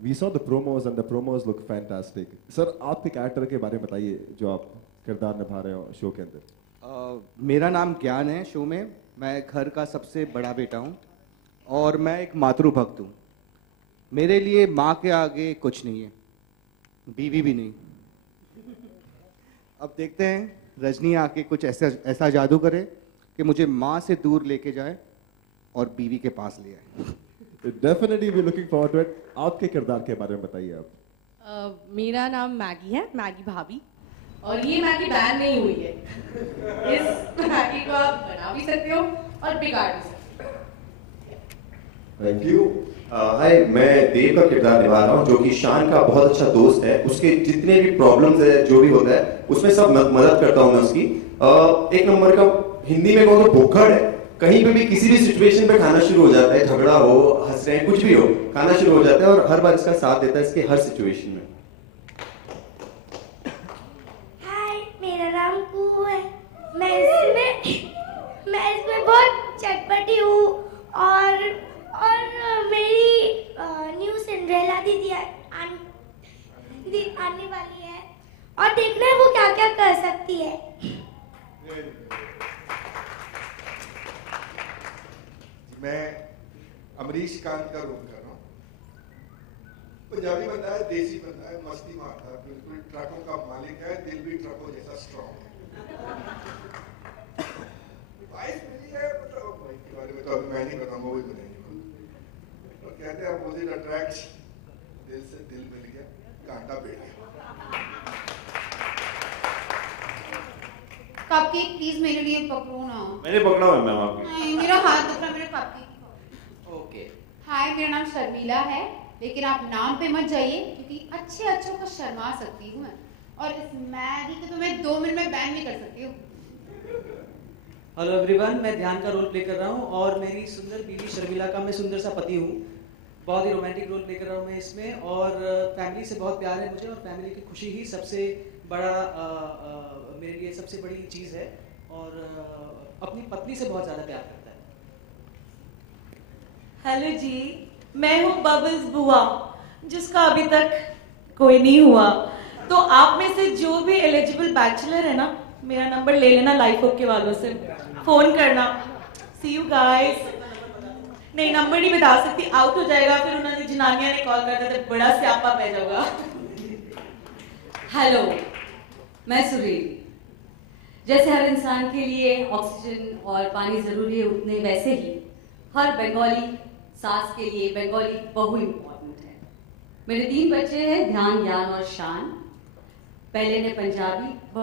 We saw the promos and the promos look fantastic. Sir आपके character के बारे में बताइए जो आप किरदार निभा रहे हो शो के अंदर। मेरा नाम ज्ञान है। शो में मैं घर का सबसे बड़ा बेटा हूँ और मैं एक मातृभक्त हूँ। मेरे लिए माँ के आगे कुछ नहीं है, बीवी भी नहीं। अब देखते हैं रजनी आके कुछ ऐसा जादू करे कि मुझे माँ से दूर लेके जाए और बीवी के पास ले आए। Definitely we're looking forward to it. आपके किरदार के बारे में बताइए आप। मेरा नाम मैगी है, मैगी भाभी, और ये मैगी बैन नहीं हुई है। इस मैगी को आप बना भी सकते हो और बिगाड़ भी सकते हो। Thank you. हाय, मैं देव का किरदार निभा रहा हूँ जो कि शान का बहुत अच्छा दोस्त है। उसके जितने भी प्रॉब्लम्स है, जो भी होता है, उसमें सब मदद करता हूँ मैं उसकी। एक नंबर का हिंदी में कहूँ तो भूखड़ है। कहीं पे भी किसी भी सिचुएशन पे खाना शुरू हो जाता है, झगड़ा हो, हंस रहे हैं, कुछ भी हो, खाना शुरू हो जाता है और हर बार इसका साथ देता है इसके हर सिचुएशन में। हाय, मेरा नाम कू है। मैं इसमें बहुत चटपटी हूँ और मेरी न्यू सिंड्रेला दीदी आने वाली है और देखना है वो क्या क्या कर सकती है। मैं अमरीश कांत का रोल कर रहा हूँ। पंजाबी बंदा है, देसी बंदा है, मस्ती मारता है, बिल्कुल ट्रकों का मालिक है, दिल भी ट्रकों जैसा स्ट्रॉन्ग है। वाइफ मिली है, मतलब वाइफ के बारे में तो अभी मैं नहीं बताऊंगा, वही बताएंगे खुद। और कहते हैं अपोजिट अट्रैक्ट्स, दिल से दिल मिल गया, कांटा भिड़ गया। कपकेक प्लीज मेरे लिए पकड़ो ना। मैंने पकड़ा हुआ है मैम आपकी। नहीं, मेरा हाथ दुख रहा, मेरे कपकेक। ओके। हाय, मेरा नाम शर्मिला है, लेकिन आप नाम पे मत जाइए क्योंकि अच्छों को शर्मा सकती हूँ मैं, और इस मैगी को तो मैं 2 मिनट में बैन भी कर सकती हूँ। हेलो एवरीवन, मैं ध्यान का रोल प्ले कर रहा हूँ और मेरी सुंदर बीवी शर्मिला का मैं सुंदर सा पति हूँ। बहुत ही रोमांटिक रोल प्ले कर रहा हूँ मैं इसमें, और फैमिली से बहुत प्यार है मुझे, और फैमिली की खुशी ही सबसे बड़ा मेरे लिए सबसे बड़ी चीज़ है, और अपनी पत्नी से बहुत ज़्यादा प्यार करता है। हेलो जी, मैं हूँ बबल्स बुआ, जिसका अभी तक कोई नहीं हुआ। तो आप में से जो भी एलिजिबल बैचलर है ना, मेरा नंबर ले लेना लाइफ ओके वालों से, फोन करना। सी यू गाइस। नहीं, नंबर नहीं बता सकती, आउट हो जाएगा, फिर उन्होंने जनानिया ने कॉल कर दिया तो बड़ा स्यापा पै जाएगा। हेलो, मैं सुरील। जैसे हर इंसान के लिए ऑक्सीजन और पानी जरूरी है, उतने वैसे ही हर बंगाली सास के लिए बंगाली बहु इम्पोर्टेंट है। मेरे 3 बच्चे हैं, ध्यान, ज्ञान और शान। पहले ने पंजाबी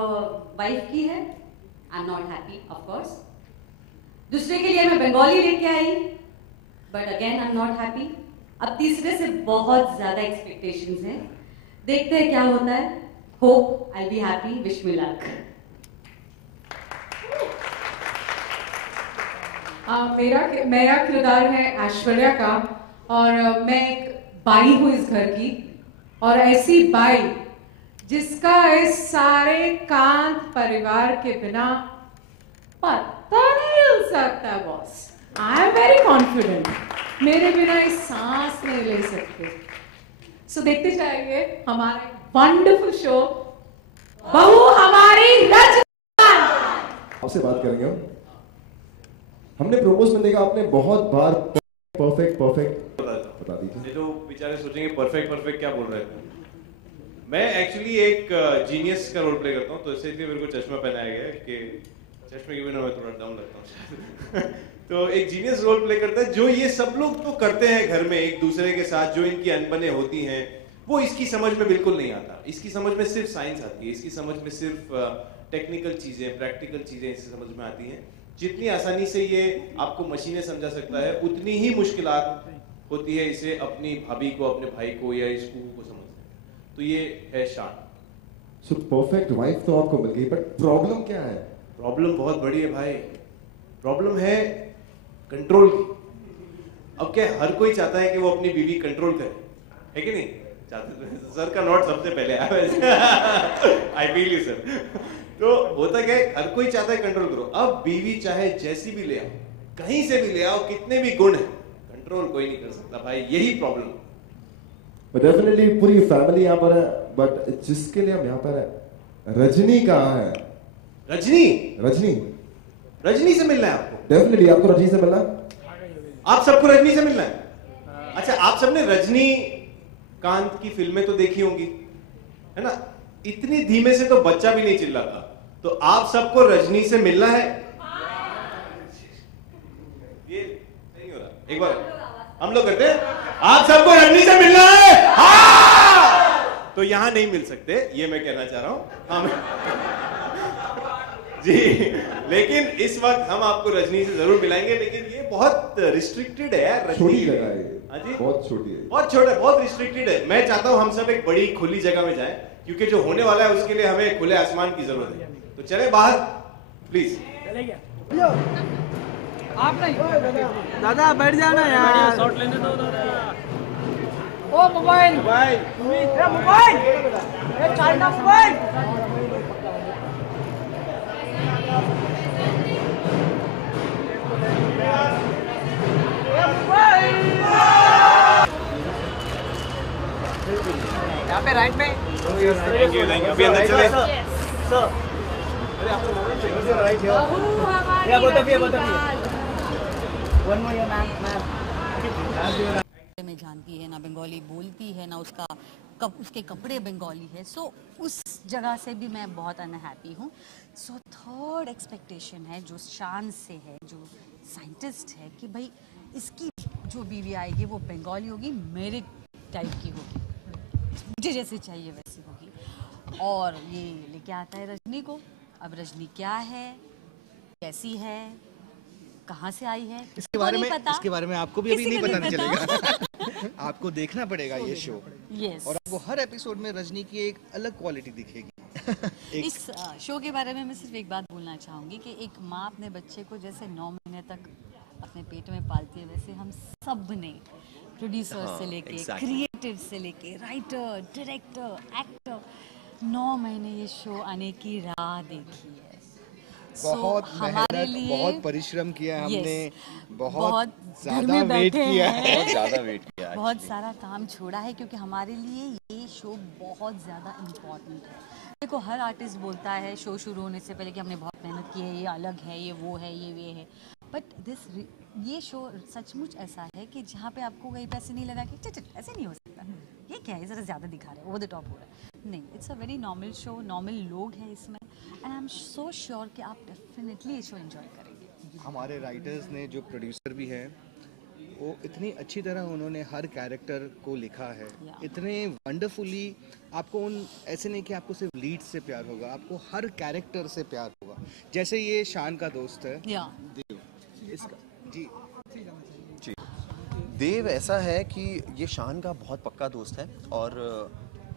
वाइफ की है, I am not happy of course. दूसरे के लिए मैं बंगाली लेके आई, but again I am not happy. अब तीसरे से बहुत ज्यादा एक्सपेक्टेशंस हैं, देखते हैं क्या होता है। Hope I be happy, wish me luck. मेरा किरदार है ऐश्वर्या का, और मैं एक बाई हूँ इस घर की, और ऐसी बाई जिसका इस सारे कांत परिवार के बिना पता नहीं हिल सकता boss. I am very confident, मेरे बिना इस सांस नहीं ले सकते। सो देखते जाएंगे हमारे वंडरफुल शो बहू हमारी रचना। आपसे बात करेंगे हम। हमने प्रोमोस में देखा आपने बहुत बार परफेक्ट बता दीजिए। तो बेचारे सोचेंगे परफेक्ट क्या बोल रहे हैं। मैं एक्चुअली एक जीनियस का रोल प्ले करता हूँ, तो इसलिए मेरे को चश्मा पहनाया गया है कि चश्मे के बिना मैं थोड़ा डम लगता हूँ। तो एक जीनियस रोल प्ले करता है, जो ये सब लोग तो करते हैं घर में एक दूसरे के साथ, जो इनकी अनबने होती हैं, वो इसकी समझ में बिल्कुल नहीं आता। इसकी समझ में सिर्फ साइंस आती है, इसकी समझ में सिर्फ टेक्निकल चीजें, प्रैक्टिकल चीजें इससे समझ में आती हैं। जितनी आसानी से ये आपको मशीनें समझा सकता है, उतनी ही मुश्किलात होती है इसे अपनी भाभी को, अपने भाई को या इस कुकू को समझना। तो ये है शान। सो परफेक्ट वाइफ तो आपको मिल गई, बट प्रॉब्लम क्या है? प्रॉब्लम बहुत बड़ी है भाई। प्रॉब्लम है कंट्रोल की। अब क्या हर कोई चाहता है कि वो अपनी बीवी कंट्रोल करे, है कि नहीं? चाहते सर का नोट सबसे पहले आया। I feel you sir. तो होता क्या है, हर कोई चाहता है कंट्रोल करो। अब बीवी चाहे जैसी भी ले आओ, कहीं से भी ले आओ, कितने भी गुण है, कंट्रोल कोई नहीं कर सकता भाई। यही प्रॉब्लम। डेफिनेटली पूरी फैमिली यहाँ पर है, बट जिसके लिए हम यहाँ पर है, रजनी कहाँ है? रजनी रजनी रजनी से मिलना है आपको? डेफिनेटली आपको रजनी से मिलना है। आप सबको रजनी से मिलना है? अच्छा, आप सबने रजनी कांत की फिल्में तो देखी होंगी, है ना? इतनी धीमे से तो बच्चा भी नहीं चिल्लाता। तो आप सबको रजनी से मिलना है? ये नहीं हो रहा। एक बार हम लोग करते हैं, आप सबको रजनी से मिलना है? हाँ! तो यहां नहीं मिल सकते, ये मैं कहना चाह रहा हूं। जी, लेकिन इस वक्त हम आपको रजनी से जरूर मिलाएंगे, लेकिन ये बहुत रिस्ट्रिक्टेड है यार। छोटी जगह है, हाँ जी, बहुत छोटी है, बहुत छोटा, बहुत रिस्ट्रिक्टेड है। मैं चाहता हूं हम सब एक बड़ी खुली जगह में जाएं, क्योंकि जो होने वाला है उसके लिए हमें खुले आसमान की जरूरत है। तो चले बाहर प्लीज। आप नहीं दादा बैठ जाना यार, शॉट लेने दो दादा। ओ मोबाइल मोबाइल मोबाइल, ये चाइना मोबाइल। यहाँ पे राइट में। थैंक यू अभी अंदर चले। में जानती है ना, बंगाली बोलती है ना, उसके कपड़े बंगाली है। सो उस जगह से भी मैं बहुत अनहैप्पी हूँ। सो थर्ड एक्सपेक्टेशन है जो शान से है, जो साइंटिस्ट है, कि भाई इसकी जो बीवी आएगी वो बंगाली होगी, मेरे टाइप की होगी, मुझे जैसे चाहिए वैसी होगी। और ये लेके आता है रजनी को। अब रजनी क्या है, कैसी है, कहाँ से आई है, इसके बारे में आपको भी अभी नहीं पता चलेगा। आपको देखना पड़ेगा ये शो। यस। और आपको हर एपिसोड में रजनी की एक अलग क्वालिटी दिखेगी। इस शो के बारे में मैं सिर्फ एक बात बोलना चाहूँगी कि एक माँ अपने बच्चे को जैसे 9 महीने तक अपने पेट में पालती है, वैसे हम सब ने प्रोड्यूसर से लेके, क्रिएटिव से लेके, राइटर, डायरेक्टर, एक्टर, 9 महीने ये शो आने की राह देखी है। बहुत हमारे लिए बहुत परिश्रम किया हमने, बहुत ज्यादा वेट किया है, बहुत ज्यादा वेट किया, बहुत सारा काम छोड़ा है, क्योंकि हमारे लिए ये शो बहुत ज़्यादा इम्पोर्टेंट है। देखो, हर आर्टिस्ट बोलता है शो शुरू होने से पहले कि हमने बहुत मेहनत की है, ये अलग है, ये वो है, ये है, बट ये शो सचमुच ऐसा है कि जहाँ पे आपको कहीं पैसे नहीं लगा कि ऐसे नहीं हो सकता, ये क्या है, ज़रा ज़्यादा दिखा रहे हैं, ओवर द टॉप हो रहा है। नहीं, it's a very normal show, normal लोग हैं इसमें, and I am so sure कि आप डेफिनेटली ये शो एंजॉय करेंगे। हमारे राइटर्स ने, जो प्रोड्यूसर भी है, वो इतनी अच्छी तरह उन्होंने हर कैरेक्टर को लिखा है, इतने वंडरफुली। आपको ऐसे नहीं कि आपको सिर्फ लीड से प्यार होगा, आपको हर कैरेक्टर से प्यार होगा। जैसे ये शान का दोस्त है देव, इसका जी देव ऐसा है कि ये शान का बहुत पक्का दोस्त है, और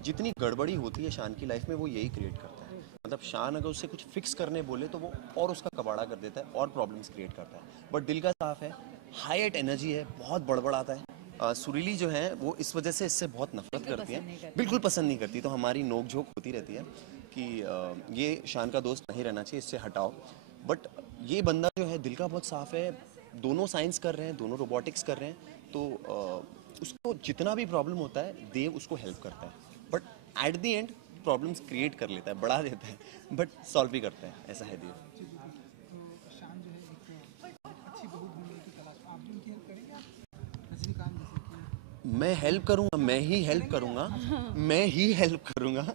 जितनी गड़बड़ी होती है शान की लाइफ में वो यही क्रिएट करता है। मतलब शान अगर उससे कुछ फिक्स करने बोले तो वो और उसका कबाड़ा कर देता है और प्रॉब्लम्स क्रिएट करता है, बट दिल का साफ है, हाई एनर्जी है, बहुत बड़बड़ाता है। सुरीली जो है वो इस वजह से इससे बहुत नफरत करती है, बिल्कुल पसंद नहीं करती। तो हमारी नोक झोंक होती रहती है कि ये शान का दोस्त नहीं रहना चाहिए, इससे हटाओ। बट ये बंदा जो है दिल का बहुत साफ है, दोनों साइंस कर रहे हैं, दोनों रोबोटिक्स कर रहे हैं, तो उसको जितना भी प्रॉब्लम होता है देव उसको हेल्प करता है, but at the end problems create कर लेता है, बढ़ा देता है, बट सॉल्व भी करता है। ऐसा है देव। मैं हेल्प करूंगा, मैं ही हेल्प करूंगा, मैं ही हेल्प करूंगा।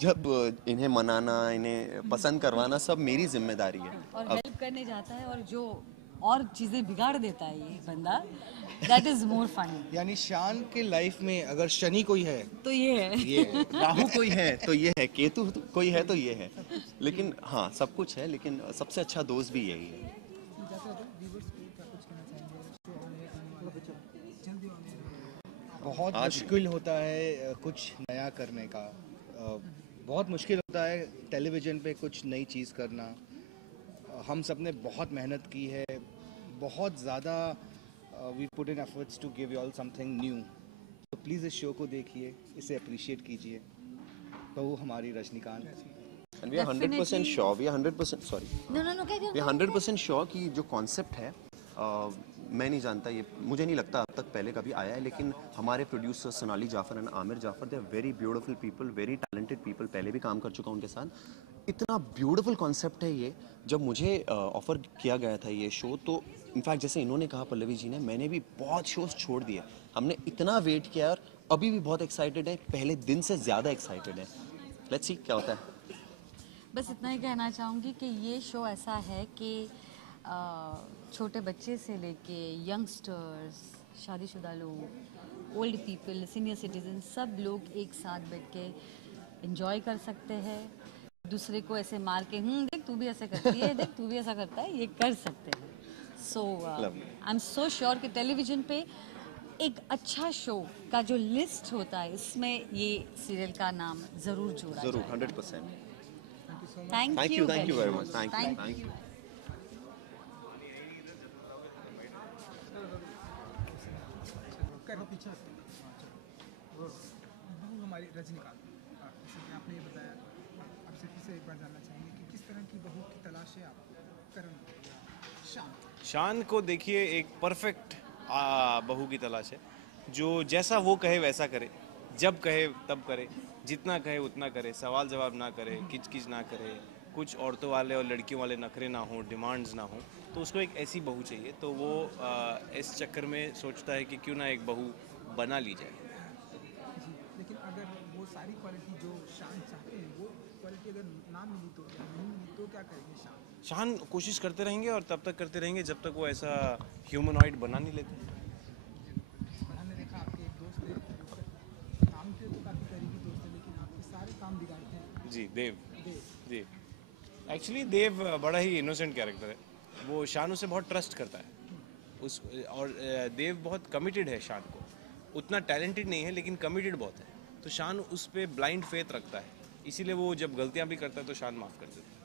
जब इन्हें मनाना, इन्हें पसंद करवाना सब मेरी जिम्मेदारी है। और हेल्प करने जाता है और जो और चीजें बिगाड़ देता है ये बंदा, दैट इज मोर फनी। यानी शान के लाइफ में अगर शनि कोई है तो ये है, राहु कोई है तो ये है, केतु कोई है तो ये है, लेकिन हाँ सब कुछ है, लेकिन सबसे अच्छा दोस्त भी यही है। बहुत मुश्किल होता है कुछ नया करने का, बहुत मुश्किल होता है टेलीविज़न पे कुछ नई चीज़ करना। हम सब ने बहुत मेहनत की है, बहुत ज़्यादा we put in efforts to give you all something new. तो प्लीज़ इस शो को देखिए, इसे अप्रिशिएट कीजिए। तो वो हमारी Rajinikanth, And we are 100% sure, we are 100% sorry, we are 100% sure कि जो कॉन्सेप्ट है मैं नहीं जानता, ये मुझे नहीं लगता अब तक पहले कभी आया है, लेकिन हमारे producer Sonali Jafar and Aamir Jafar, they are very beautiful people, very talented people, पहले भी काम कर चुका हूँ उनके साथ। इतना ब्यूटीफुल कॉन्सेप्ट है ये। जब मुझे ऑफ़र किया गया था ये शो, तो इनफैक्ट जैसे इन्होंने कहा पल्लवी जी ने, मैंने भी बहुत शोज छोड़ दिए, हमने इतना वेट किया और अभी भी बहुत एक्साइटेड है, पहले दिन से ज़्यादा एक्साइटेड है। लेट्स सी क्या होता है। बस इतना ही कहना चाहूँगी कि ये शो ऐसा है कि छोटे बच्चे से लेके यंगस्टर्स, शादीशुदा लोग, ओल्ड पीपल, सीनियर सिटीजन, सब लोग एक साथ बैठ के एंजॉय कर सकते हैं। दूसरे को ऐसे मार के देख तू भी ऐसे करती है, देख तू भी ऐसा करता है, ये कर सकते हैं। सो आई एम सो श्योर कि टेलीविज़न पे एक अच्छा शो का जो लिस्ट होता है, इसमें ये सीरियल का नाम ज़रूर जोड़ा ज़रूर, जाए। 100%। Thank you very much, thank you. पीछे हमारी रजनीकांत, जैसे कि आपने ये बताया, आपसे फिर से एक बार जानना चाहेंगे कि किस तरह की बहू की तलाश है आपको? करण, शान को देखिए, एक परफेक्ट बहू की तलाश है, जो जैसा वो कहे वैसा करे, जब कहे तब करे, जितना कहे उतना करे, सवाल जवाब ना करे, किच किच ना करे, कुछ औरतों वाले और लड़कियों वाले नखरे ना हो, डिमांड्स ना हो। तो उसको एक ऐसी बहू चाहिए। तो वो इस चक्कर में सोचता है कि क्यों ना एक बहू बना ली जाए। जी, लेकिन अगर वो सारी क्वालिटी जो शान चाहते हैं, वो क्वालिटी अगर ना मिली तो, या नहीं मिली तो क्या करेंगे शान? शान कोशिश करते रहेंगे और तब तक करते रहेंगे जब तक वो ऐसा ह्यूमनॉइड बना नहीं लेते। मैंने देखा आपके एक दोस्त थे, काम के तो काफ़ी करीबी दोस्त है, लेकिन आपके सारे काम बिगाड़ते हैं। जी, देव जी। एक्चुअली देव बड़ा ही इनोसेंट कैरेक्टर है। वो शान उसे बहुत ट्रस्ट करता है और देव बहुत कमिटेड है शान को। उतना टैलेंटेड नहीं है लेकिन कमिटेड बहुत है। तो शान उस पर ब्लाइंड फेथ रखता है, इसीलिए वो जब गलतियां भी करता है तो शान माफ़ कर देता है।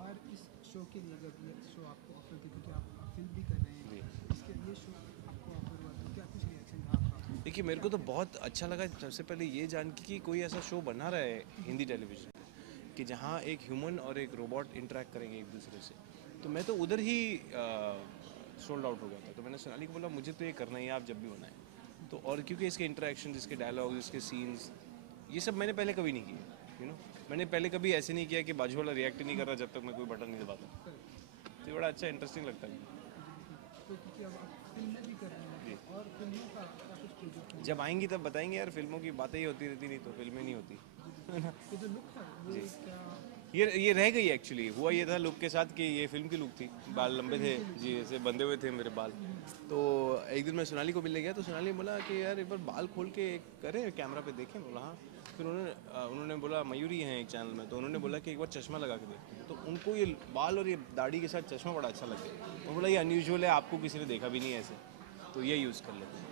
और इस शो के लिए जब ये शो आपको ऑफर थी, क्योंकि आप फिल्म भी कर रहे हैं, इसके लिए शो आपको ऑफर हुआ तो क्या कुछ रिएक्शन था आपका? देखिए, मेरे को तो बहुत अच्छा लगा सबसे पहले ये जान के कि कोई ऐसा शो बना रहा है हिंदी टेलीविज़न कि जहाँ एक ह्यूमन और एक रोबोट इंटरेक्ट करेंगे एक दूसरे से। तो मैं तो उधर ही सोल्ड आउट हो गया था। तो मैंने सोनाली को बोला मुझे तो ये करना ही है, आप जब भी बनाएं। तो और क्योंकि इसके इंटरेक्शन, इसके डायलॉग, इसके सीन्स, ये सब मैंने पहले कभी नहीं किए। मैंने पहले कभी ऐसे नहीं किया कि बाजू वाला रिएक्ट नहीं कर रहा जब तक मैं कोई बटन नहीं दबाता। तो ये बड़ा अच्छा इंटरेस्टिंग लगता है। तो क्योंकि अब आप फिल्में भी कर रहे हैं और फिल्मों का क्या कुछ प्रोजेक्ट है? जब आएंगी तब बताएंगे यार। फिल्मों की बातें ही होती रहती, नहीं तो फिल्में नहीं होती। ये जो लुक है वो क्या? ये रह गई एक्चुअली। हुआ ये था लुक के साथ कि ये फिल्म की लुक थी, बाल लंबे थे जी, ऐसे बंधे हुए थे मेरे बाल। तो एक दिन मैं सोनाली को मिलने गया तो सोनाली ने बोला कि यार एक बार बाल खोल के करें, कैमरा पे देखें। बोला हाँ। फिर उन्होंने बोला मयूरी हैं एक चैनल में, तो उन्होंने बोला कि एक बार चश्मा लगा के देखते हैं। तो उनको ये बाल और ये दाढ़ी के साथ चश्मा बड़ा अच्छा लग गया। वो बोला ये अनयूजुअल है, आपको किसी ने देखा भी नहीं है ऐसे, तो ये यूज़ कर लेते हैं।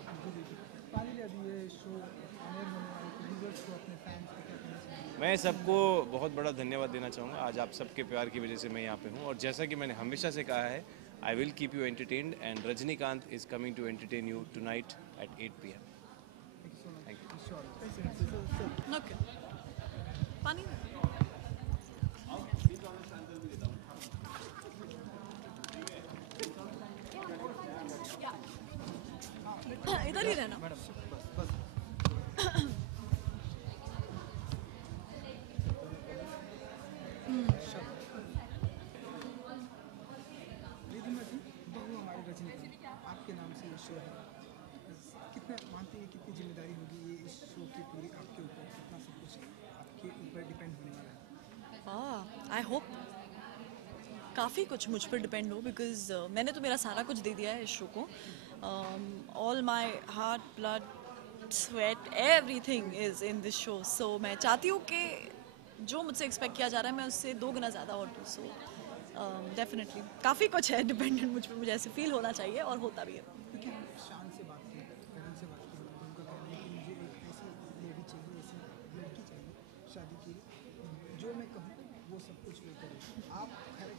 मैं सबको बहुत बड़ा धन्यवाद देना चाहूँगा। आज आप सबके प्यार की वजह से मैं यहाँ पे हूँ, और जैसा कि मैंने हमेशा से कहा है, I will keep you entertained and Rajinikanth is coming to entertain you tonight at 8 PM। Okay. पानी इधर ही रहना। आपके नाम से ये शो है, कितना मानते हैं, कितनी जिम्मेदारी होगी ये इस शो की पूरी आपके ऊपर? कितना सब कुछ आपके ऊपर डिपेंड होने वाला है? आई होप काफ़ी कुछ मुझ पर डिपेंड हो, बिकॉज मैंने तो मेरा सारा कुछ दे दिया है इस शो को। All my heart, blood, sweat, everything is in this show. So मैं चाहती हूँ कि जो मुझसे एक्सपेक्ट किया जा रहा है मैं उससे 2 गुना ज़्यादा और दूँ। सो डेफिनेटली काफ़ी कुछ है डिपेंडेंट मुझ पर, मुझे ऐसे फील होना चाहिए और होता भी है। क्योंकि शान से बात की, करण से बात की, उनका कहना है कि मुझे एक ऐसी लेडी चाहिए, ऐसी लड़की चाहिए शादी के लिए, जो मैं कहूँ वो सब कुछ वो करे। आप खैर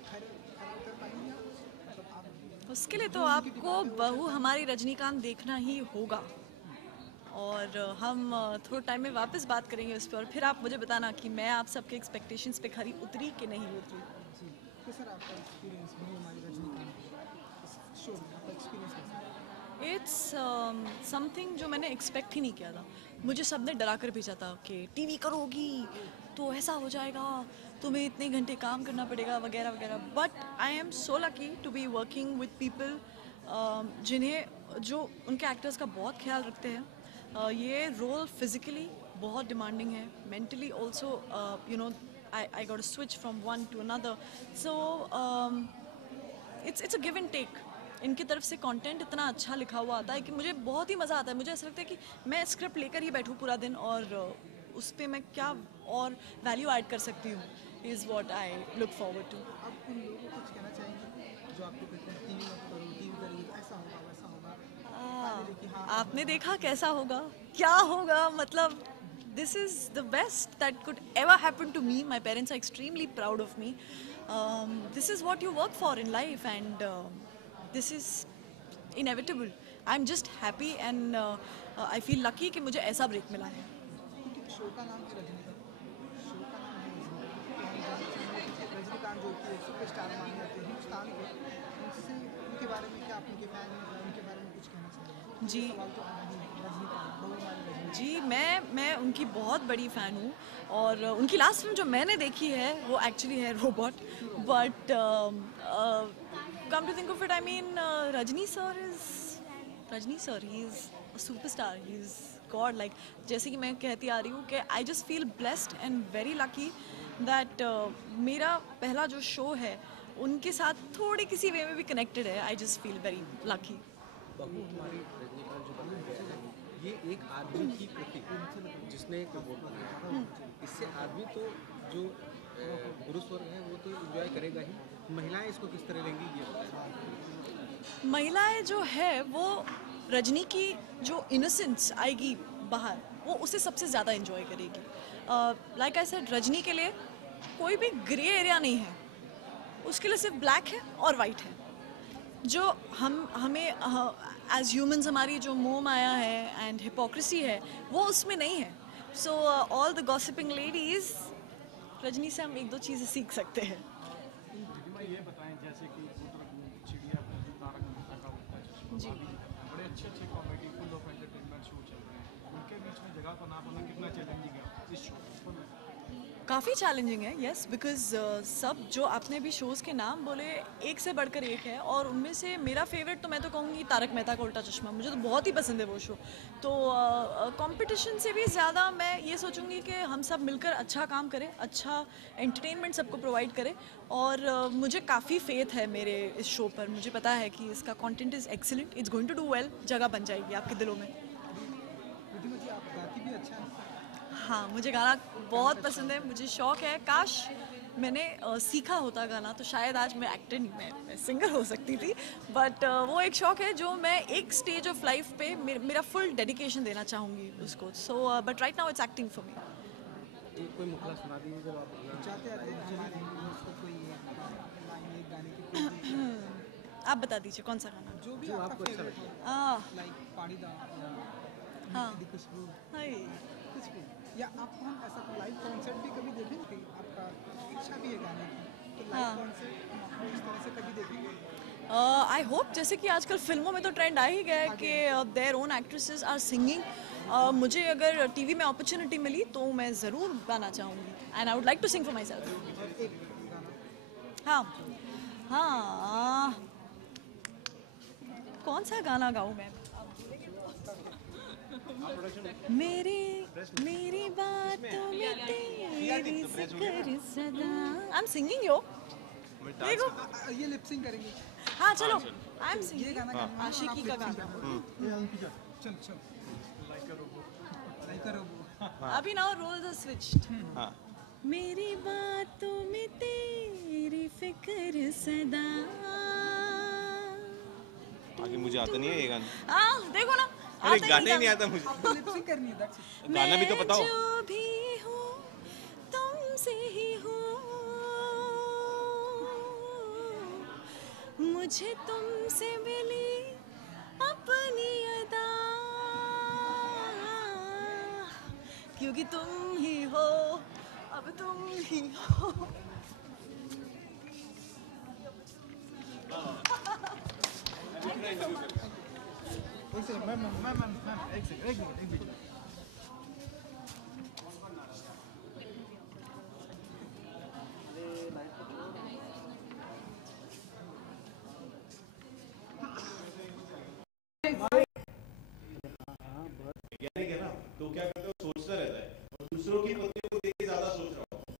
कर पाएंगे? मतलब आप उसके लिए तो आपको बहू हमारी रजनीकांत देखना ही होगा, और हम थोड़े टाइम में वापस बात करेंगे उस पर, और फिर आप मुझे बताना कि मैं आप सबके एक्सपेक्टेशंस पे खरी उतरी कि नहीं उतरी। जी, तो सर आपका एक्सपीरियंस बहू हमारी रजनीकांत शो में आपका एक्सपीरियंस कैसा है? इट्स समथिंग जो मैंने एक्सपेक्ट ही नहीं किया था। मुझे सबने डरा कर भेजा था कि टीवी करोगी तो ऐसा हो जाएगा, तुम्हें इतने घंटे काम करना पड़ेगा वगैरह वगैरह। But I am so lucky to be working with people जिन्हें जो उनके एक्टर्स का बहुत ख्याल रखते हैं। ये रोल फिजिकली बहुत डिमांडिंग है, mentally also you know I got switch from one to another. So it's a give and take. इनकी तरफ से कंटेंट इतना अच्छा लिखा हुआ आता है कि मुझे बहुत ही मज़ा आता है। मुझे ऐसा लगता है कि मैं स्क्रिप्ट लेकर ही बैठूँ पूरा दिन और उस पर मैं क्या और वैल्यू ऐड कर सकती हूँ, is what I look forward to. आप उन लोगों को कुछ कहना चाहेंगे जो आपको कहते हैं टीवी मत करो, टीवी करिए तो ऐसा होगा वैसा होगा? आपने देखा कैसा होगा, क्या होगा, मतलब this is the best that could ever happen to me. My parents are extremely proud of me. This is what you work for in life, and this is inevitable. I'm just happy and I feel lucky कि मुझे ऐसा break मिला है। Show का नाम है Rajinikanth, show का नाम है रजनीकांत जो कि सुपरस्टार माने जाते हैं हिंदुस्तान के, उनसे उनके बारे में क्या आप उनके फैन हैं, उनके बारे में कुछ कहना चाहेंगे? जी जी, मैं उनकी बहुत बड़ी फ़ैन हूँ और उनकी लास्ट फिल्म जो मैंने देखी है वो एक्चुअली है robot. But come to think of it, I mean Rajni sir, he is a superstar, he is God. Like जैसे कि मैं कहती आ रही हूँ कि I just feel blessed and very lucky that मेरा पहला जो शो है उनके साथ थोड़ी किसी वे में भी कनेक्टेड है। आई जस्ट फील वेरी लकी। हमारी रजनीकांत जो बना है ये एक आदमी की प्रति जिसने एक रोबोट बनाया, इससे आदमी तो जो पुरुष वर्ग है वो तो एंजॉय करेगा ही, महिलाएं इसको किस तरह लेंगी ये बताएं। महिलाएं जो है वो रजनी की जो इनोसेंस आएगी बाहर, वो उसे सबसे ज़्यादा एंजॉय करेगी। लाइक आई सेड, रजनी के लिए कोई भी ग्रे एरिया नहीं है, उसके लिए सिर्फ ब्लैक है और वाइट है। जो हमें एज ह्यूमंस हमारी जो मोह माया है एंड हिपोक्रेसी है वो उसमें नहीं है। So all the gossiping ladies, Rajni से हम एक दो चीज़ें सीख सकते हैं। ये बताएं जैसे कि चिड़िया तारक मेहता का उल्टा चश्मा, जी, बड़े अच्छे comedy full of entertainment show चल रहे हैं, उनके बीच में जगह बना पाना कितना चैलेंजिंग है इस शो पर? काफ़ी चैलेंजिंग है, येस, बिकॉज सब जो आपने भी शोज़ के नाम बोले एक से बढ़कर एक है और उनमें से मेरा फेवरेट तो मैं तो कहूँगी तारक मेहता का उल्टा चश्मा। मुझे तो बहुत ही पसंद है वो शो। तो कंपटीशन से भी ज़्यादा मैं ये सोचूंगी कि हम सब मिलकर अच्छा काम करें, अच्छा एंटरटेनमेंट सबको प्रोवाइड करें। और मुझे काफ़ी फेथ है मेरे इस शो पर। मुझे पता है कि इसका content is excellent, it's going to do well, जगह बन जाएगी आपके दिलों में। हाँ, मुझे गाना बहुत पसंद है, मुझे शौक है। काश मैंने सीखा होता गाना तो शायद आज मैं एक्टर नहीं, मैं सिंगर हो सकती थी। बट वो एक शौक है जो मैं एक स्टेज ऑफ लाइफ पे मेरा फुल डेडिकेशन देना चाहूँगी उसको। So but right now it's acting for me. कोई मुखला सुना दीजिए जब आप चाहते हैं हमारे दोस्त कोई लाइन एक गाने की। आप बता दीजिए कौन सा गाना जो भी आपको अच्छा लगे, लाइक पाड़ीदा या खुशबू, कुछ भी, या आपको हम ऐसा लाइव कॉन्सर्ट भी कभी देखेंगे? आपका इच्छा भी है गाने की, तो लाइव कॉन्सर्ट हम आपको इस तरह से कभी देखेंगे? आई होप, जैसे कि आजकल फिल्मों में तो ट्रेंड आ ही गया है कि their own actresses are singing. मुझे अगर टीवी में अपॉर्चुनिटी मिली तो मैं ज़रूर गाना चाहूँगी and I would like to sing for myself. हाँ, कौन सा गाना गाऊँ मैं? मेरी बातों में तेरी जिक्र सदा। आई एम सिंगिंग यो, देखो ये लिप सिंग करेंगे। हाँ चलो, आई एम सिंगिंग। ये गाना आशिकी का गाना। चल चल, लाइक रोबो। अभी नाउ रोल द स्विच। मेरी बातों में तेरी फिक्र सदा। आगे मुझे आता नहीं है ये गाना। हाँ देखो ना, अरे गाना ही नहीं आता मुझे। आपको लिप सिंग करनी है, गाना भी तो बताओ। मैं जो भी हूँ तुमसे ही हूँ, मुझे तुमसे मिली अपनी अदा, क्योंकि तुम ही हो, अब तुम ही हो। एक मिनट वैज्ञानिक है ना, तो क्या करता है, सोचता रहता है और दूसरों की पत्नियों को देख के ज्यादा सोच रहा होता है।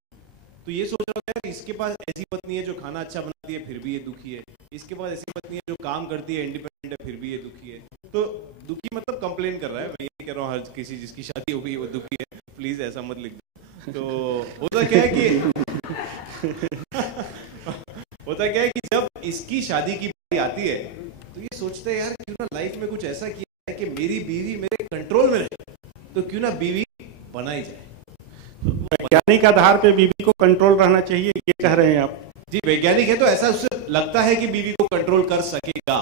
तो ये सोच रहा होता है इसके पास ऐसी पत्नी है जो खाना अच्छा बनाती है फिर भी ये दुखी है, इसके पास ऐसी पत्नी है जो काम करती है इंडिपेंडेंट है फिर भी ये दुखी है। तो दुखी मतलब कंप्लेन कर रहा है, मैं ये कह रहा हूँ हर किसी जिसकी शादी हो गई वो दुखी है, प्लीज ऐसा मत लिख दो। तो होता क्या है कि होता क्या है कि जब इसकी शादी की बारी आती है तो ये सोचते हैं यार क्यों ना लाइफ में कुछ ऐसा किया है कि मेरी बीवी मेरे कंट्रोल में रहे, तो क्यों ना बीवी बनाई जाए। वैज्ञानिक आधार पे बीवी को कंट्रोल रहना चाहिए, ये कह रहे हैं आप? जी वैज्ञानिक है तो ऐसा उससे लगता है कि बीवी को कंट्रोल कर सकेगा।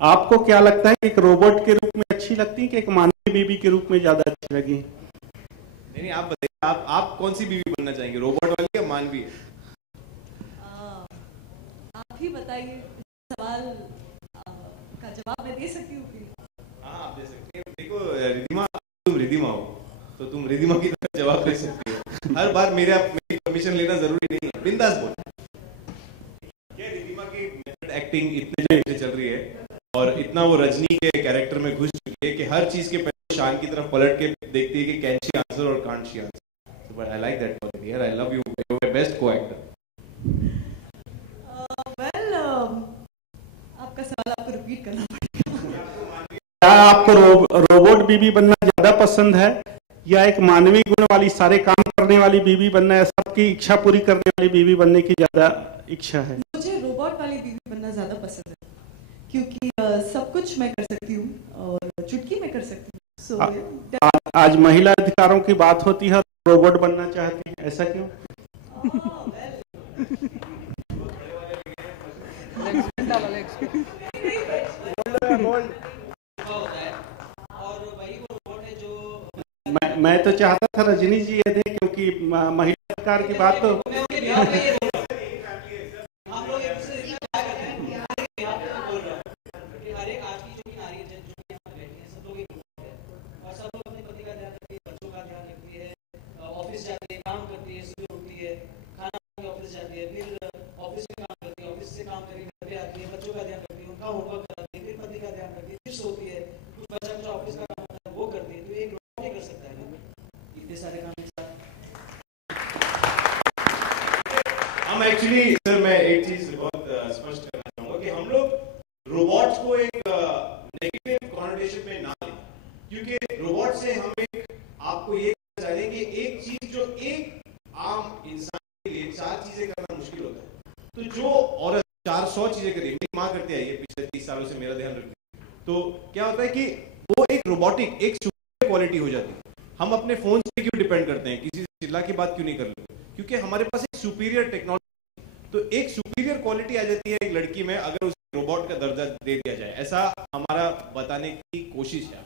आपको क्या लगता है कि एक रोबोट के रूप में अच्छी लगती है कि एक मानवीय बीवी के रूप में ज्यादा अच्छी लगी? नहीं आप बताइए, आप कौन सी बीवी बनना चाहेंगे, रोबोट वाली या मानवीय? आप ही बताइए, सवाल का जवाब मैं दे सकती हूँ फिर? हाँ आप दे सकती हैं। देखो रिधिमा, तुम रिधिमा हो तो तुम रिधिमा की तरह जवाब दे सकती हो। हर बार मेरी परमिशन लेना जरूरी नहीं है, बिंदास बोल। क्या रिधिमा की मेथड एक्टिंग इतने टाइम से चल रही है और इतना वो रजनी के कैरेक्टर में घुस चुकी है कि हर चीज के पहले शान की तरफ पलट के देखती है कि कैन शी आंसर और can't she answer. But I like that quality यार, I love you, you are my best co-actor. Well आपका सवाल आपको रिपीट करना पड़ेगा। क्या आपको रोबोट बीवी बनना ज्यादा पसंद है या एक मानवीय गुण वाली सारे काम करने वाली बीवी बनना है, सबकी इच्छा पूरी करने वाली बीवी बनने की ज्यादा इच्छा है? मुझे रोबोट वाली बीवी बनना ज्यादा पसंद है क्योंकि सब कुछ मैं कर सकती हूँ और चुटकी में कर सकती हूँ। आज महिला अधिकारों की बात होती है, रोबोट बनना चाहती है, ऐसा क्यों? मैं तो चाहता था रजनी जी ये दे, क्योंकि महिला अधिकार की बात तो हम एक्चुअली सर मैं एक चीज बहुत स्पष्ट करना चाहूंगा कि हम लोग रोबोट्स को एक नेगेटिव कॉनोटेशन में ना लें, क्योंकि रोबोट से हम एक आपको ये कहना चाह रहे हैं कि एक चीज जो एक आम इंसान के लिए 4 चीजें करना मुश्किल होता है, तो जो औरत 400 चीजें करी, मेरी माँ करती आई है पिछले 30 सालों से, मेरा ध्यान रखती है, तो क्या होता है कि वो एक रोबोटिक एक सुपीरियर क्वालिटी हो जाती है। हम अपने फोन से क्यों डिपेंड करते हैं, किसी से चिल्ला के बात क्यों नहीं कर लेते, क्योंकि हमारे पास एक सुपीरियर टेक्नोलॉजी, तो एक सुपीरियर क्वालिटी आ जाती है एक लड़की में अगर उसे रोबोट का दर्जा दे दिया जाए, ऐसा हमारा बताने की कोशिश है।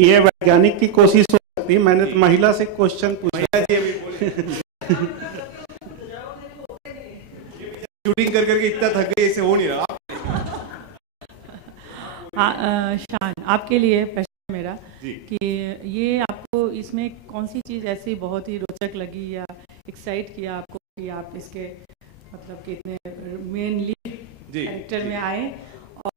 ये वैज्ञानिक की कोशिश हो सकती है, मैंने तो महिला से क्वेश्चन पूछा। शूटिंग कर करके इतना थक गए, इसे हो नहीं रहा। शान आपके लिए प्रश्न मेरा कि ये आपको इसमें कौन सी चीज़ ऐसी बहुत ही रोचक लगी या एक्साइट किया आपको कि आप इसके मतलब कि इतने मेन लीड कैरेक्टर में आए,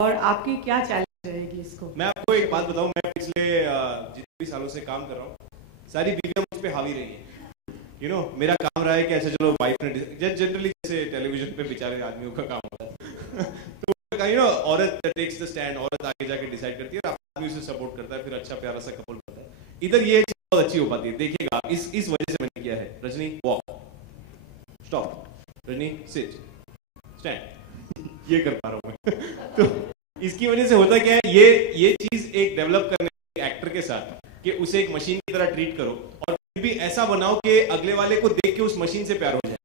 और आपकी क्या चैलेंज रहेगी इसको? मैं आपको एक बात बताऊं, मैं पिछले जितने भी सालों से काम कर रहा हूँ, सारी बीवियां मुझ पे हावी रही हैं। यू नो मेरा काम रहा है कि ऐसे चलो वाइफ ने जनरली जैसे टेलीविजन पे बेचारे आदमियों का काम होता है तो यू नो औरत टेक्स द स्टैंड, औरत आगे जाके डिसाइड करती है और आदमी उसे सपोर्ट करता है, फिर अच्छा प्यारा सा कपल बनता है। इधर ये चीज बहुत अच्छी हो पाती है, देखिएगा आप, इस वजह से मैंने किया है। Rajni walk, stop, Rajni sit, stand, ये कर पा रहा हूं मैं तो इसकी वजह से होता क्या है, ये चीज एक डेवलप करने एक्टर के साथ कि उसे एक मशीन की तरह ट्रीट करो और फिर भी ऐसा बनाओ कि अगले वाले को देख के उस मशीन से प्यार हो जाए।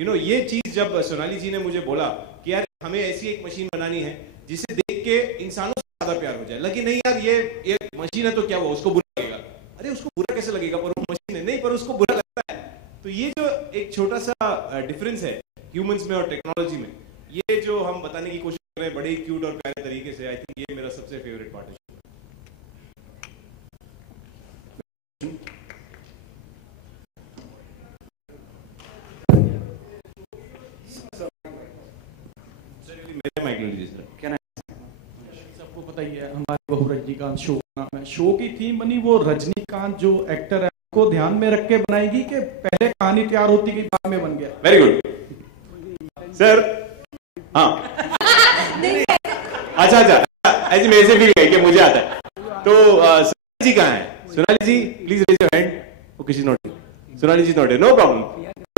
यू नो ये चीज जब सोनाली जी ने मुझे बोला कि यार हमें ऐसी एक मशीन बनानी है जिसे देख के इंसानों से ज्यादा प्यार हो जाए, लगे नहीं यार ये मशीन है तो क्या हुआ, उसको बुरा लगेगा, अरे उसको बुरा कैसे लगेगा, पर वो मशीन है, नहीं पर उसको बुरा लगता है। तो ये जो एक छोटा सा डिफरेंस है ह्यूमंस में और टेक्नोलॉजी में, ये जो हम बताने की कोशिश रहे हैं बड़ी क्यूट और प्यारे तरीके से। आई थिंक ये मेरा सबसे फेवरेट पार्ट है। मेरे माइक ले लीजिए सर। क्या सबको पता ही है हमारे बहू रजनीकांत शो का नाम है। शो की थीम बनी वो रजनीकांत जो एक्टर है को ध्यान में रख के बनाएगी कि पहले कहानी तैयार होती गई बाद में बन गया। Very good sir. हाँ अच्छा ऐसे मेरे से फील है कि मुझे आता है। तो सोनाली जी कहाँ है? Sonali ji please raise your hand. Okay she is not here. Sonali ji not here, no problem.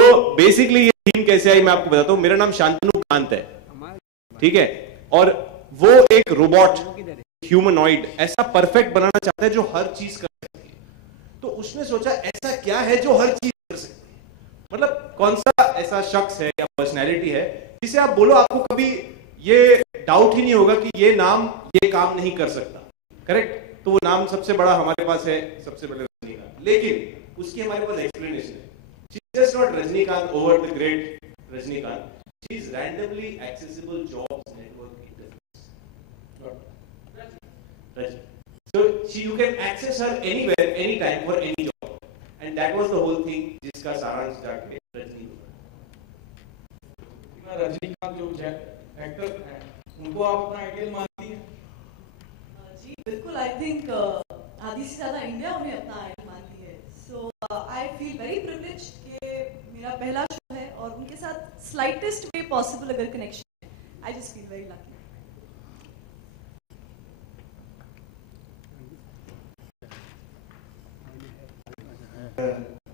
तो बेसिकली ये थीम कैसे आई मैं आपको बताता हूँ। मेरा नाम शांतनु कांत है, ठीक है, और वो एक रोबोट ह्यूमनॉइड ऐसा परफेक्ट बनाना चाहता है जो हर चीज कर सकती है। तो उसने सोचा ऐसा क्या है जो हर चीज कर सकती है, मतलब कौन सा ऐसा शख्स है या पर्सनैलिटी है जिसे आप बोलो आपको कभी ये डाउट ही नहीं होगा कि ये नाम ये काम नहीं कर सकता। करेक्ट? तो वो नाम सबसे बड़ा हमारे पास है, सबसे बड़े रजनीकांत। लेकिन उसकी हमारे पास एक्सप्लेनेशन है। She is just not Rajinikanth over the great Rajinikanth, she is randomly accessible jobs network interface. So you can access her anywhere, anytime, for any job, and that was the whole thing जिसका सारांश जाके रजनी। रजनीकांत जो actor हैं उनको आप अपना ideal मानती हैं? जी बिल्कुल। आई थिंक आधी से ज्यादा इंडिया उन्हें अपना आइडियल मानती है। सो आई फील वेरी प्रिविलेज्ड कि मेरा पहला शो है और उनके साथ स्लाइटेस्ट वे पॉसिबल अगर कनेक्शन है। आई just feel very lucky.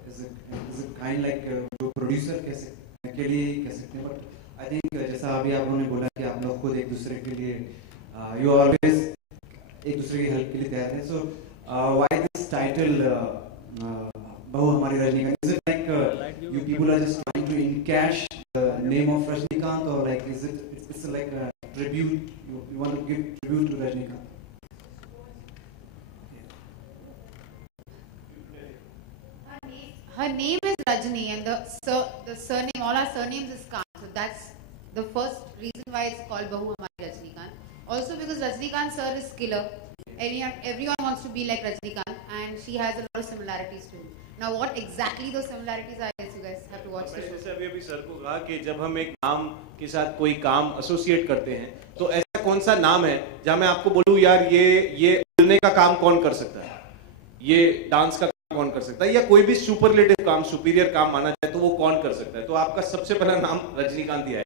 is it kind like जो प्रोड्यूसर कैसे के लिए कह सकते हैं, बट आई थिंक जैसा अभी आप लोगों ने बोला कि आप लोग खुद एक दूसरे के लिए यू ऑलवेज एक दूसरे की हेल्प के लिए तैयार हैं। सो व्हाई दिस टाइटल बहू हमारी Rajinikanth? Is it like you people are just trying to encash the name of Rajinikanth, और like is it's like a tribute, you want to give tribute to Rajinikanth? Her name is Rajni and the surname, all our surnames is Kant. So that's the first reason why it's called Bahu Hamari Rajnikant. Also because Rajnikant sir is killer. Everyone wants to be like Rajnikant and she has a lot of similarities too. Now what exactly those similarities are, you guys have to watch the show. जैसे अभी sir को कहा कि जब हम एक नाम के साथ कोई काम एसोसिएट करते हैं तो ऐसा कौन सा नाम है जहां मैं आपको बोलूं यार ये बोलने का काम कौन कर सकता है, ये डांस का कौन कर सकता है, या कोई भी सुपरलेटिव काम सुपीरियर काम माना जाए तो वो कौन कर सकता है? तो आपका सबसे पहला नाम रजनीकांत ही है।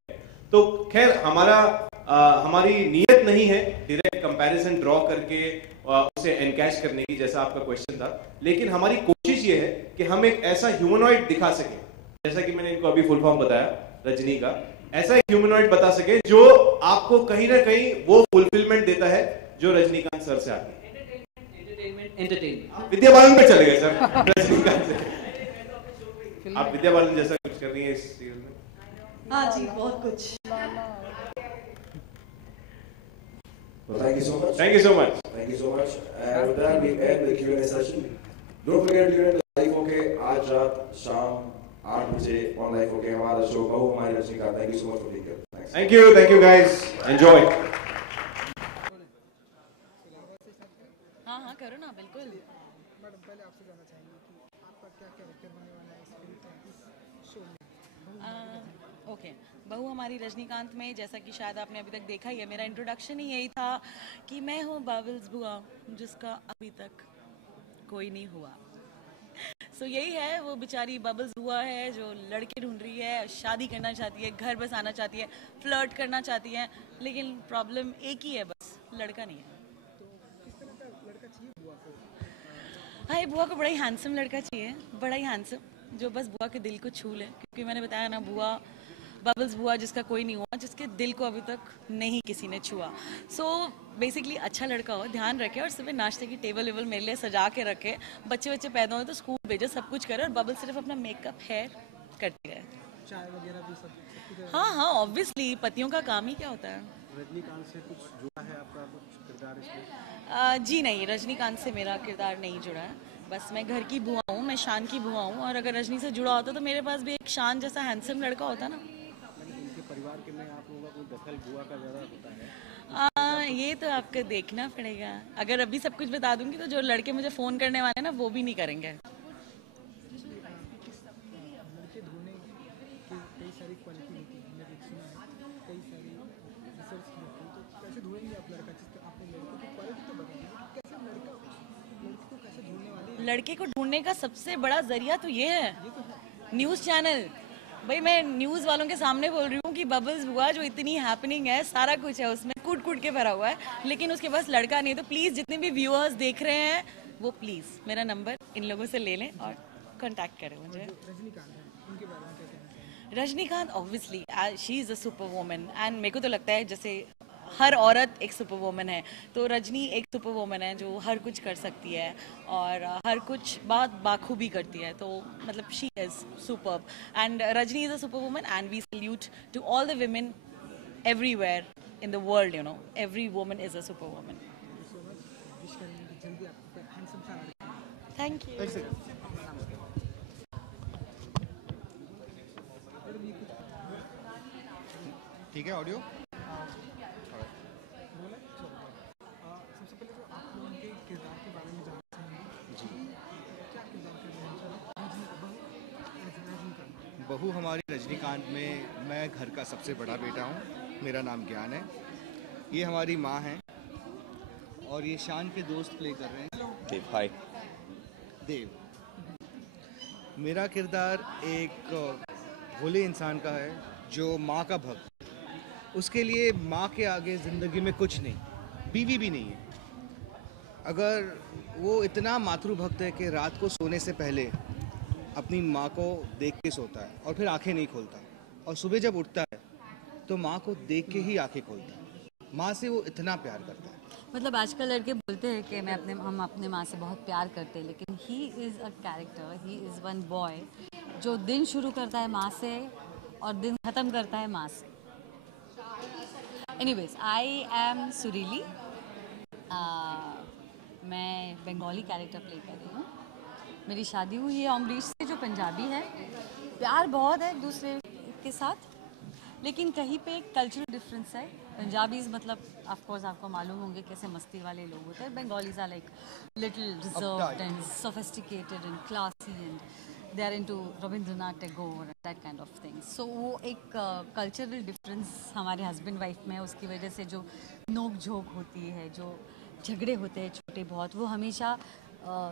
तो खैर हमारी नीयत नहीं है डायरेक्ट कंपैरिजन ड्रॉ करके उसे एनकैश करने की, जैसा आपका क्वेश्चन था, लेकिन हमारी कोशिश ये है कि हम एक ऐसा ह्यूमनॉइड दिखा सके, जैसा कि मैंने इनको अभी फुल फॉर्म बताया रजनी का, ऐसा ह्यूमनॉइड बता सके जो आपको कहीं ना कहीं वो फुलफिलमेंट देता है जो रजनीकांत सर से आती है। विद्या बालन पे चले गए सर रजनीकांत से। आप विद्या बालन जैसा कुछ कर रही है इस सीरियल में? हाँ जी, बहुत कुछ। Thank you so much. Thank you so much. Thank you so much. And with that, we end the Q&A session. Don't forget to tune in to Life OK आज रात शाम 8 बजे on Life OK हमारा show बहू हमारी Rajinikanth. Thank you so much for being here. Thanks. Thank you guys. Enjoy. हाँ करो ना, बिल्कुल। मैडम पहले आपसे जानना चाहेंगे कि आपका क्या कैरेक्टर होने वाला है इस शो में? ओके, बहू हमारी रजनीकांत में जैसा कि शायद आपने अभी तक देखा ही है, मेरा इंट्रोडक्शन ही यही था कि मैं हूँ बबल्स बुआ जिसका अभी तक कोई नहीं हुआ। सो यही है, वो बेचारी बबल्स बुआ है जो लड़के ढूंढ रही है, शादी करना चाहती है, घर बसाना चाहती है, फ्लर्ट करना चाहती है, लेकिन प्रॉब्लम एक ही है, बस लड़का नहीं है। हाँ, बुआ को बड़ा ही हैंडसम लड़का चाहिए, बड़ा ही हैंडसम, जो बस बुआ के दिल को छू ले, क्योंकि मैंने बताया ना, बुआ बबल्स बुआ जिसका कोई नहीं हुआ, जिसके दिल को अभी तक नहीं किसी ने छुआ। सो बेसिकली अच्छा लड़का हो, ध्यान रखे और सुबह नाश्ते की टेबल वेबल मेरे लिए सजा के रखे, बच्चे पैदा हो तो स्कूल भेजे, सब कुछ करे, और बबल सिर्फ अपना मेकअप हेयर करती रहे। चाय वगैरह भी सब हाँ, ऑब्वियसली पतियों का काम ही क्या होता है। रजनीकांत से कुछ जुड़ा है आपका कुछ किरदार इसमें? जी नहीं, रजनीकांत से मेरा किरदार नहीं जुड़ा है, बस मैं घर की बुआ हूँ, मैं शान की बुआ हूँ, और अगर रजनी से जुड़ा होता तो मेरे पास भी एक शान जैसा हैंडसम लड़का होता ना। उनके परिवार के में आप लोगों का कोई दखल बुआ का ज़्यादा होता है? ये तो आपको देखना पड़ेगा। अगर अभी सब कुछ बता दूंगी तो जो लड़के मुझे फोन करने वाले हैं ना वो भी नहीं करेंगे। लड़के ढूंढने की कई सारी क्वालिटी होती है, मैंने सुना है, कई सारी रिसर्च की होती है, तो कैसे ढूंढेंगे आप लड़का? जिस आपने लड़के की क्वालिटी तो बताई, कैसे लड़के को कैसे ढूंढने वाले? लड़के को ढूंढने का सबसे बड़ा जरिया तो ये है न्यूज़ चैनल। भाई मैं न्यूज़ वालों के सामने बोल रही हूँ कि बबल्स बुआ जो इतनी हैपनिंग है, सारा कुछ है उसमें, कूट कूट के भरा हुआ है, लेकिन उसके पास लड़का नहीं। तो प्लीज़ जितने भी व्यूअर्स देख रहे हैं वो प्लीज़ मेरा नंबर इन लोगों से ले लें और कांटेक्ट करें मुझे। रजनीकांत है, उनके बारे में क्या कहना चाहेंगे? Rajinikanth obviously she is a super woman and मेरे को तो लगता है जैसे हर औरत एक सुपर वुमन है, तो रजनी एक सुपर वुमन है जो हर कुछ कर सकती है और हर कुछ बात बाखूबी करती है। तो मतलब she is superb and Rajni is a super woman and we salute to all the women everywhere in the world, you know, every woman is a super woman. Wish करेंगे कि जल्दी आपको हैंडसम सा लड़का। Thank you. ठीक है, audio सबसे पहले तो आप लोगों के किरदार के बारे में जानना चाहेंगे जी, क्या किरदार कर रहे हैं रजनीकांत? बहू हमारी रजनीकांत में मैं घर का सबसे बड़ा बेटा हूँ, मेरा नाम ज्ञान है, ये हमारी माँ हैं और ये शान के दोस्त प्ले कर रहे हैं देव। हाय देव। मेरा किरदार एक भोले इंसान का है जो माँ का भक्त, उसके लिए माँ के आगे ज़िंदगी में कुछ नहीं, बीवी भी नहीं है। अगर वो इतना मातृभक्त है कि रात को सोने से पहले अपनी माँ को देख के सोता है और फिर आंखें नहीं खोलता, और सुबह जब उठता है तो माँ को देख के ही आंखें खोलता है। माँ से वो इतना प्यार करता है। मतलब आजकल लड़के बोलते हैं कि हम अपने माँ से बहुत प्यार करते हैं, लेकिन ही is a character, he is one boy जो दिन शुरू करता है माँ से और दिन ख़त्म करता है माँ से। एनीवेज, आई एम सुरीली। मैं बंगाली कैरेक्टर प्ले कर रही हूँ। मेरी शादी हुई है अमरीश से जो पंजाबी है। प्यार बहुत है एक दूसरे के साथ, लेकिन कहीं पे कल्चरल डिफरेंस है। पंजाबीज मतलब ऑफ कोर्स आपको मालूम होंगे कैसे मस्ती वाले लोग होते हैं। Bengalis are like little reserved and sophisticated and classy and they are into Rabindranath Tagore that kind of things. So वो एक कल्चरल डिफरेंस हमारे हस्बैंड वाइफ में है। उसकी वजह से जो नोक झोंक होती है, जो झगड़े होते हैं छोटे बहुत, वो हमेशा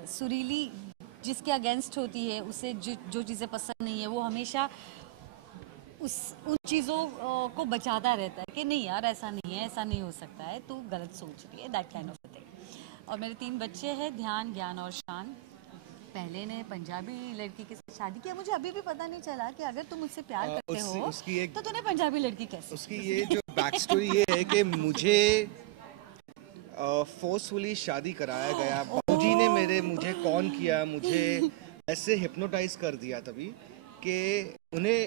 सुरीली जिसके अगेंस्ट होती है, उसे जो चीज़ें पसंद नहीं है, वो हमेशा उन चीज़ों को बचाता रहता है कि नहीं यार ऐसा नहीं है, ऐसा नहीं हो सकता है, तू गलत सोच रही है, दैट काइंड ऑफ थिंग। और मेरे 3 बच्चे हैं, ध्यान, ज्ञान और शान। पहले ने पंजाबी लड़की के साथ शादी किया। मुझे अभी भी पता नहीं चला कि अगर तुम मुझसे प्यार करते हो तो तूने पंजाबी लड़की कैसे? उसकी ये जो बैक स्टोरी ये है कि मुझे फोर्सफुली शादी कराया गया। बाबूजी ने मुझे कौन किया, मुझे ऐसे हिप्नोटाइज कर दिया तभी कि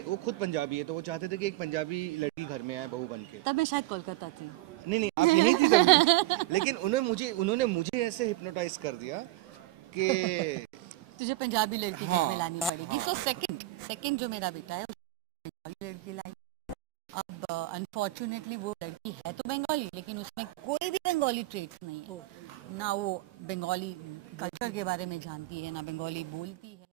वो खुद पंजाबी है, तो वो चाहते थे कि एक पंजाबी लड़की घर में आए बहू बन के। तब मैं शायद कोलकाता थी। नहीं आप यहीं थी तभी। लेकिन उन्होंने मुझे ऐसे हिप्नोटाइज कर दिया कि तुझे पंजाबी लड़की घर में लानी पड़ेगी। हाँ। तो सेकंड जो मेरा बेटा है पंजाबी लड़की लाई। अब अनफॉर्चुनेटली वो लड़की है तो बंगाली, लेकिन उसमें कोई भी बंगाली ट्रेट्स नहीं है। ना वो बंगाली कल्चर के बारे में जानती है, ना बंगाली बोलती है।